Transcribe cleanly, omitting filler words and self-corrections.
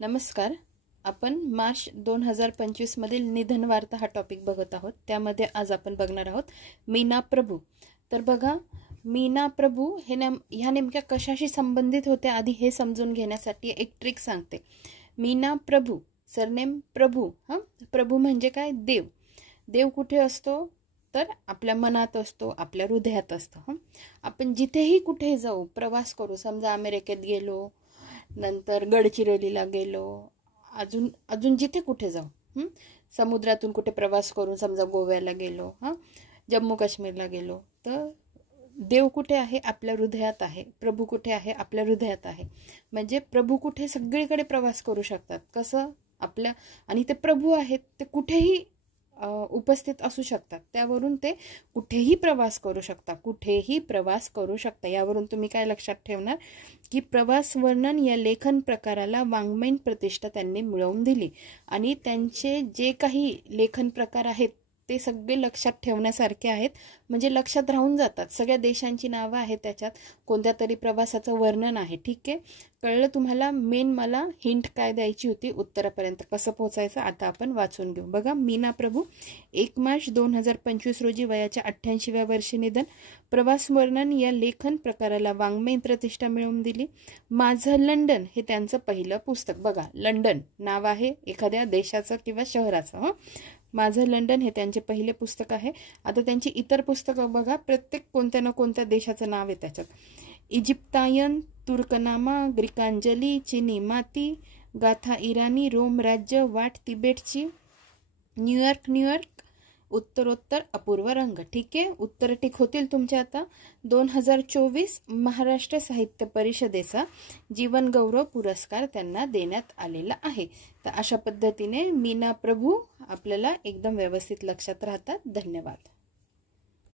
नमस्कार. आपण मार्च 2025 मधील निधन वार्ता हा टॉपिक बघत आहोत. त्यामध्ये आज आपण बघणार आहोत मीना प्रभू. तर बघा, मीना प्रभू ह्या नेमक्या कशाशी संबंधित होत्या आधी हे समजून घेण्यासाठी एक ट्रिक सांगते. मीना प्रभू, सरनेम प्रभू. प्रभू म्हणजे काय? देव. देव कुठे असतो? तर आपल्या मनात असतो, आपल्या हृदयात असतो. आपण जिथेही कुठे जाऊ, प्रवास करू, समजा अमेरिकेत गेलो, नंतर गडचिरोलीला गेलो, अजून जिथे कुठे जाऊ, समुद्रातून कुठे प्रवास करून समजा गोव्याला गेलो, जम्मू काश्मीरला गेलो, तर देव कुठे आहे? आपल्या हृदयात आहे. प्रभू कुठे आहे? आपल्या हृदयात आहे. म्हणजे प्रभू कुठे? सगळीकडे प्रवास करू शकतात. कसं? आपल्या, आणि ते प्रभू आहेत, ते कुठेही उपस्थित असू शकतात. त्यावरून ते कुठेही प्रवास करू शकता, कुठेही प्रवास करू शकता. यावरून तुम्ही काय लक्षात ठेवणार की प्रवास वर्णन या लेखन प्रकाराला वाङ्मयीन प्रतिष्ठा त्यांनी मिळवून दिली. आणि त्यांचे जे काही लेखन प्रकार आहेत ते सगळे लक्षात ठेवण्यासारखे आहेत. म्हणजे लक्षात राहून जातात. सगळ्या देशांची नावं आहेत त्याच्यात, कोणत्या तरी प्रवासाचं वर्णन आहे. ठीक आहे, कळलं तुम्हाला? मेन मला हिंट काय द्यायची होती उत्तरापर्यंत कसं पोहोचायचं, आता आपण वाचून घेऊ. बघा, मीना प्रभू 1 मार्च 2025 रोजी वयाच्या 88व्या वर्षी निधन. प्रवास वर्णन या लेखन प्रकाराला वाङ्मयीन प्रतिष्ठा मिळवून दिली. माझं लंडन हे त्यांचं पहिलं पुस्तक. बघा, लंडन नाव आहे एखाद्या देशाचं किंवा शहराचं. माझं लंडन हे त्यांचे पहिले पुस्तक आहे. आता त्यांची इतर पुस्तकं बघा, प्रत्येक कोणत्या ना कोणत्या देशाचं नाव आहे त्याच्यात. इजिप्तायन, तुर्कनामा, ग्रीकांजली, चिनी माती, गाथा इराणी, रोम राज्य, वाट तिबेटची, न्यूयॉर्क, उत्तरोत्तर अपूर्व रंग. ठीक आहे, उत्तर टिक होतील तुमचे. आता 2024 महाराष्ट्र साहित्य परिषदेचा जीवन गौरव पुरस्कार त्यांना देण्यात आलेला आहे. तर अशा पद्धतीने मीना प्रभू आपल्याला एकदम व्यवस्थित लक्षात राहतात. धन्यवाद.